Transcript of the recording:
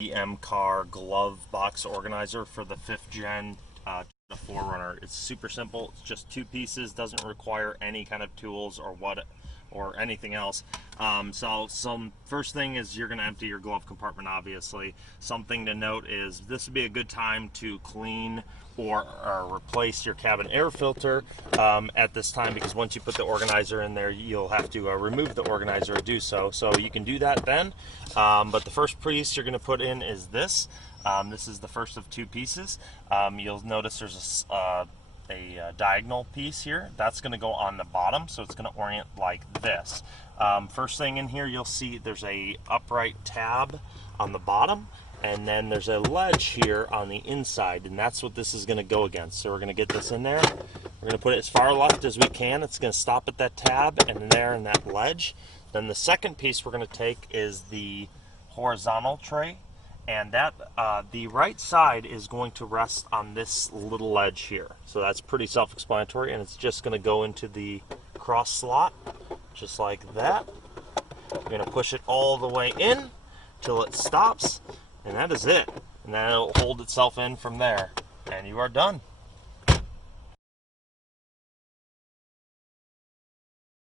JDMCAR glove box organizer for the 5th gen 4runner. It's super simple. It's just 2 pieces. Doesn't require any kind of tools or anything else. So first thing is you're going to empty your glove compartment. Obviously, something to note is this would be a good time to clean or replace your cabin air filter at this time, because once you put the organizer in there, you'll have to remove the organizer to do so. So you can do that then. But the first piece you're going to put in is this. This is the first of 2 pieces. You'll notice there's a diagonal piece here. That's going to go on the bottom, so it's going to orient like this. First thing in here, you'll see there's a upright tab on the bottom, and then there's a ledge here on the inside, and that's what this is going to go against. So we're going to get this in there. We're going to put it as far left as we can. It's going to stop at that tab and there in that ledge. Then the second piece we're going to take is the horizontal tray, and that the right side is going to rest on this little ledge here. So that's pretty self-explanatory, and it's just going to go into the cross slot just like that. You're going to push it all the way in till it stops, and that is it. And then it'll hold itself in from there, and you are done.